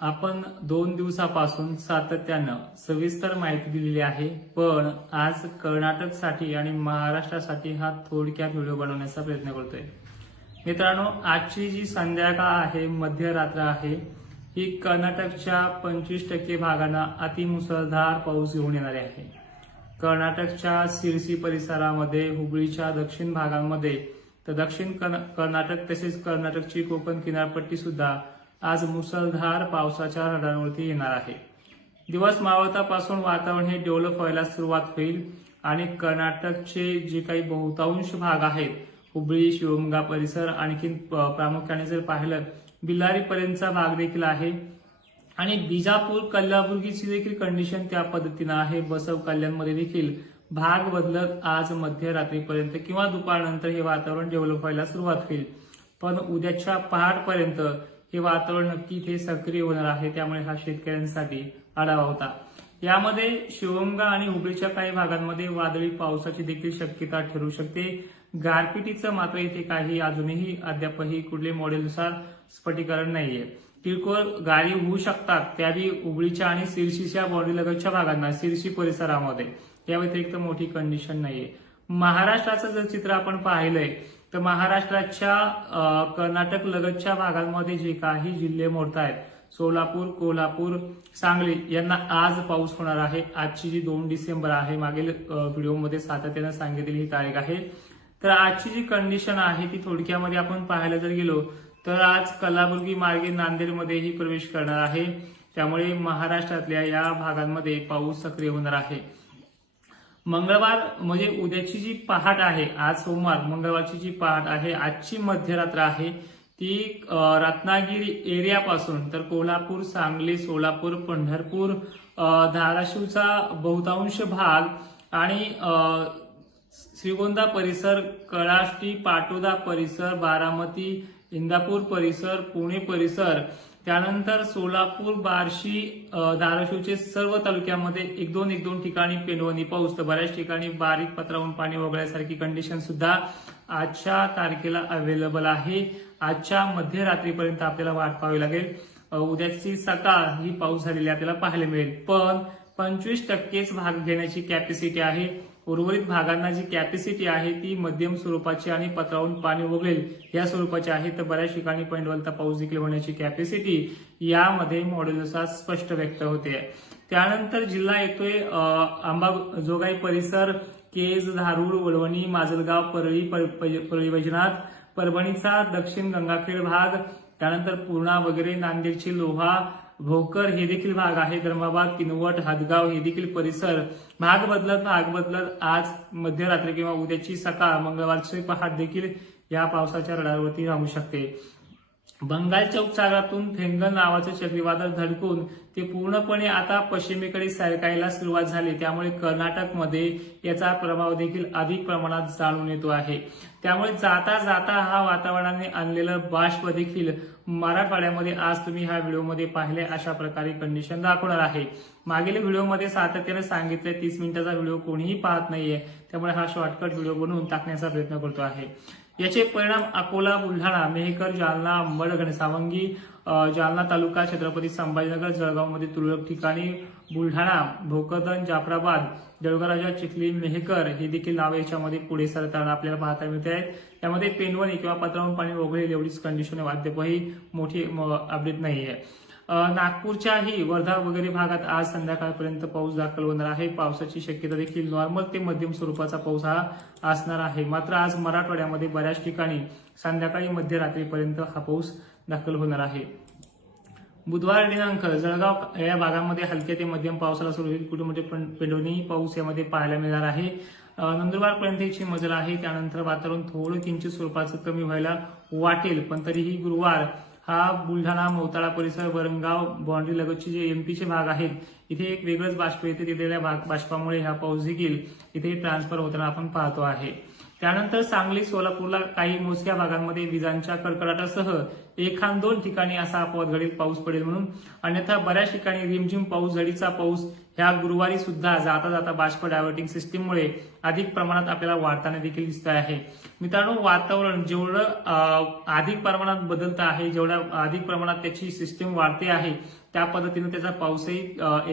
आपण दोन दिवसापासून सातत्यानं सविस्तर माहिती दिलेली आहे पण आज कर्नाटकसाठी आणि महाराष्ट्रासाठी हा थोडक्यात व्हिडिओ बनवण्याचा प्रयत्न करतोय. मित्रांनो आजची जी संध्याकाळ आहे मध्यरात्र आहे ही कर्नाटकच्या पंचवीस टक्के भागांना अतिमुसळधार पाऊस घेऊन येणारे आहे. कर्नाटकच्या सिरसी परिसरामध्ये हुबळीच्या दक्षिण भागांमध्ये तर दक्षिण कर्नाटक तसेच कर्नाटकची कोकण किनारपट्टी सुद्धा आज मुसळधार पावसाच्या रडारवरती येणार आहे. दिवस मावळतापासून वातावरण हे डेव्हलप व्हायला सुरुवात होईल आणि कर्नाटकचे जे काही बहुतांश भाग आहेत हुबळी शिवमोगा परिसर आणखी प्रामुख्याने जर पाहिलं बिल्लारीपर्यंतचा भाग देखील आहे. आणि बिजापूर कल्लाबुर्गीची देखील कंडिशन त्या पद्धतीनं आहे. बसव कल्याणमध्ये देखील भाग बदलत आज मध्यरात्रीपर्यंत किंवा दुपारनंतर हे वातावरण डेव्हलप व्हायला सुरुवात होईल. पण उद्याच्या पहाटपर्यंत हे वातावरण नक्की इथे सक्रिय होणार आहे. त्यामुळे हा शेतकऱ्यांसाठी आढावा होता. यामध्ये शिवंगा आणि हुबळीच्या काही भागांमध्ये वादळी पावसाची देखील शक्यता ठरू शकते. गारपिटीचं मात्र इथे काही अजूनही अद्यापही कुठले मॉडेलनुसार स्फटीकरण नाहीये. किरकोळ गाडी होऊ शकतात त्यावेळी उबळीच्या आणि सिरशीच्या बॉडी लगतच्या भागांना सिरशी परिसरामध्ये. या व्यतिरिक्त मोठी कंडिशन नाहीये. महाराष्ट्राचं जर चित्र आपण पाहिलंय तर महाराष्ट्राच्या कर्नाटक लगतच्या भागांमध्ये जे काही जिल्हे मोडत आहेत सोलापूर कोल्हापूर सांगली यांना आज पाऊस होणार आहे. आजची जी दोन डिसेंबर आहे मागील व्हिडिओमध्ये सातत्यानं सांगितलेली ही तारीख आहे. तर आजची जी कंडिशन आहे ती थोडक्यामध्ये आपण पाहायला जर गेलो तर आज कलाबुर्गी मार्गे नांदेडमध्येही प्रवेश करणार आहे. त्यामुळे महाराष्ट्रातल्या या भागांमध्ये पाऊस सक्रिय होणार आहे. मंगळवार म्हणजे उद्याची जी पहाट आहे आज सोमवार मंगळवारची जी पहाट आहे आजची मध्यरात्र आहे ती रत्नागिरी एरियापासून तर कोल्हापूर सांगली सोलापूर पंढरपूर धाराशिवचा बहुतांश भाग आणि श्रीगोंदा परिसर कळाष्टी पाटोदा परिसर बारामती इंदापूर परिसर पुणे परिसर त्यानंतर सोलापूर बार्शी धाराशिवचे सर्व तालुक्यामध्ये एक दोन एक दोन ठिकाणी पेंडवणी पाऊस तर बऱ्याच ठिकाणी बारीक पत्रावरून पाणी वगळल्यासारखी कंडिशन सुद्धा आजच्या तारखेला अवेलेबल आहे. आजच्या मध्यरात्रीपर्यंत आपल्याला वाट पाहावी लागेल. उद्याची सकाळ ही पाऊस झालेली आपल्याला पाहायला मिळेल. पण पंचवीस टक्केच भाग घेण्याची कॅपॅसिटी आहे. उर्वरित भागांना जी कॅपॅसिटी आहे ती मध्यम स्वरूपाची आणि पत्रावून पाणी वगळेल या स्वरूपाची आहे. तर बऱ्याच ठिकाणी पैंडवलता पाऊस देखील होण्याची कॅपॅसिटी यामध्ये मॉडेलनुसार स्पष्ट व्यक्त होते. त्यानंतर जिल्हा येतोय अं, अंबाजोगाई परिसर केज धारूर वडवणी माजलगाव परळी पर- प- परळी वैजनाथ परभणीचा दक्षिण गंगाखेड भाग त्यानंतर पूर्णा वगैरे नांदेडची लोहा भोकर हे देखील भाग आहे धर्माबाद किनवट हादगाव हे देखील परिसर. भाग बदलत भाग बदलत आज मध्यरात्री किंवा उद्याची सकाळ मंगळवारची पहाट देखील या पावसाच्या रडारवरती राहू शकते. बंगालच्या उपसागरातून फेंगन नावाचं चक्रीवादळ धडकून ते पूर्णपणे आता पश्चिमेकडे सरकायला सुरुवात झाली. त्यामुळे कर्नाटकमध्ये याचा प्रभाव देखील अधिक प्रमाणात जाणून येतो आहे. त्यामुळे जाता जाता हा वातावरणाने आणलेलं बाष्प देखील मराठवाड्यामध्ये आज तुम्ही ह्या व्हिडिओमध्ये पाहिले अशा प्रकारे कंडिशन दाखवणार आहे. मागील व्हिडिओमध्ये सातत्याने सांगितले तीस मिनिटाचा व्हिडिओ कोणीही पाहत नाहीये. त्यामुळे हा शॉर्टकट व्हिडिओ बनवून टाकण्याचा प्रयत्न करतो आहे. याचे परिणाम अकोला बुलढाणा मेहकर जालना अंबड घनसावंगी जालना तालुका छत्रपती संभाजीनगर जळगावमध्ये तुरळक ठिकाणी बुलढाणा भोकरदन जाफराबाद जळगावराजा चिखली मेहकर हे देखील नाव याच्यामध्ये पुढे सरताना आपल्याला पाहता मिळते. आहेत त्यामध्ये पेनवणी किंवा पत्रावून पाणी वगळेल एवढीच कंडिशन अद्यापही मोठी अपडेट नाही आहे नागपूरच्याही वर्धा वगैरे भागात आज संध्याकाळपर्यंत पाऊस दाखल होणार आहे. पावसाची शक्यता देखील नॉर्मल ते मध्यम स्वरूपाचा पाऊस हा असणार आहे. मात्र आज मराठवाड्यामध्ये बऱ्याच ठिकाणी संध्याकाळी मध्यरात्रीपर्यंत हा पाऊस दाखल होणार आहे. बुधवार दिनांक जळगाव या भागामध्ये हलक्या ते मध्यम पावसाला सुरू होईल. कुठे म्हणजे मोठे पेडोनी पाऊस यामध्ये पाहायला मिळणार आहे. नंदुरबार पर्यंतची मजल आहे त्यानंतर वातावरण थोडं किंचित स्वरूपाचं कमी व्हायला वाटेल पण तरीही गुरुवार हा बुलढाणा मोताळा परिसर वरंगाव बाँड्री लगतचे जे एमपीचे भाग आहेत इथे एक वेगळंच बाष्प येते. तिथल्या भाग बाष्पामुळे हा पाऊस देखील इथे ट्रान्सफर होताना आपण पाहतो आहे. त्यानंतर सांगली सोलापूरला काही मोजक्या भागांमध्ये विजांच्या कडकडाटासह एखाद दोन ठिकाणी असा अपवाद पाऊस पडेल म्हणून. अन्यथा बऱ्याच ठिकाणी रिमझिम पाऊस झडीचा पाऊस ह्या गुरुवारी सुद्धा जाता जाता बाष्प डायव्हर्टिंग सिस्टीममुळे अधिक प्रमाणात आपल्याला वाढताना देखील दिसत आहे. मित्रांनो वातावरण जेवढं अधिक प्रमाणात बदलतं आहे जेवढ्या अधिक प्रमाणात त्याची सिस्टीम वाढते आहे त्या पद्धतीनं त्याचा पाऊसही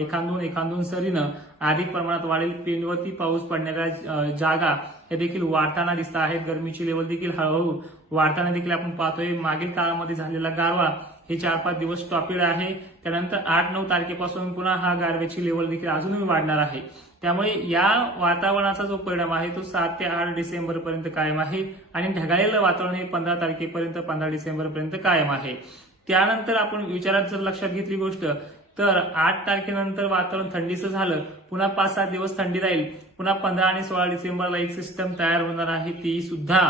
एखादून एखादून सरीनं अधिक प्रमाणात वाढेल. पेनवरती पाऊस पडणाऱ्या जागा हे देखील वाढताना दिसत आहेत गरमीची लेवल देखील हळूहळू वाढताना देखील आपण पाहतोय. मागील काळामध्ये झालेला गारवा हे चार पाच दिवस स्टॉपिड आहे. त्यानंतर आठ नऊ तारखेपासून पुन्हा हा गारव्याची लेवल देखील अजूनही वाढणार आहे. त्यामुळे या वातावरणाचा जो परिणाम आहे तो सात ते आठ डिसेंबर पर्यंत कायम आहे आणि ढगाळलेलं वातावरण हे पंधरा तारखेपर्यंत पंधरा डिसेंबर पर्यंत कायम आहे. त्यानंतर आपण विचारात जर लक्षात घेतली गोष्ट तर आठ तारखेनंतर वातावरण थंडीचं झालं पुन्हा पाच सात दिवस थंडी राहील पुन्हा पंधरा आणि सोळा डिसेंबरला एक सिस्टम तयार होणार आहे ती सुद्धा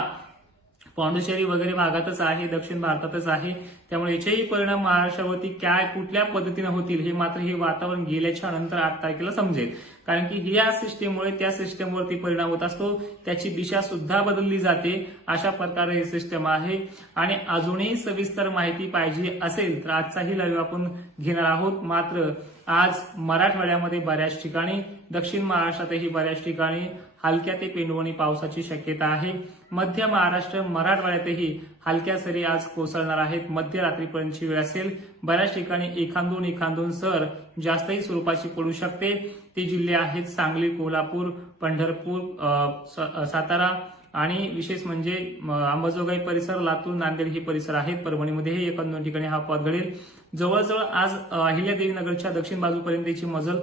पांडुचेरी वगैरे भागातच आहे दक्षिण भारतातच आहे. त्यामुळे याचेही परिणाम महाराष्ट्रावरती काय कुठल्या पद्धतीने होतील हे मात्र हे वातावरण गेल्याच्यानंतर आठ तारखेला समजेल. कारण की या सिस्टीममुळे त्या सिस्टीमवरती परिणाम होत असतो. त्याची दिशा सुद्धा बदलली जाते. अशा प्रकारे हे सिस्टम आहे. आणि अजूनही सविस्तर माहिती पाहिजे असेल तर आजचाही लाईव्ह आपण घेणार आहोत. मात्र आज मराठवाड्यामध्ये बऱ्याच ठिकाणी दक्षिण महाराष्ट्रातही बऱ्याच ठिकाणी हलक्या ते पेंडवणी पावसाची शक्यता आहे. मध्य महाराष्ट्र मराठवाड्यातही हलक्या सरी आज कोसळणार आहेत. मध्यरात्रीपर्यंतची वेळ असेल. बऱ्याच ठिकाणी एखादून एखादून सर जास्तही स्वरूपाची पडू शकते. ते जिल्हे आहेत सांगली कोल्हापूर पंढरपूर सातारा आणि विशेष म्हणजे अंबाजोगाई परिसर लातूर नांदेड हे परिसर आहेत. परभणीमध्येही एखाद दोन ठिकाणी हा अपवाद घडेल. जवळजवळ आज अहिल्यादेवी नगरच्या दक्षिण बाजूपर्यंतची मजल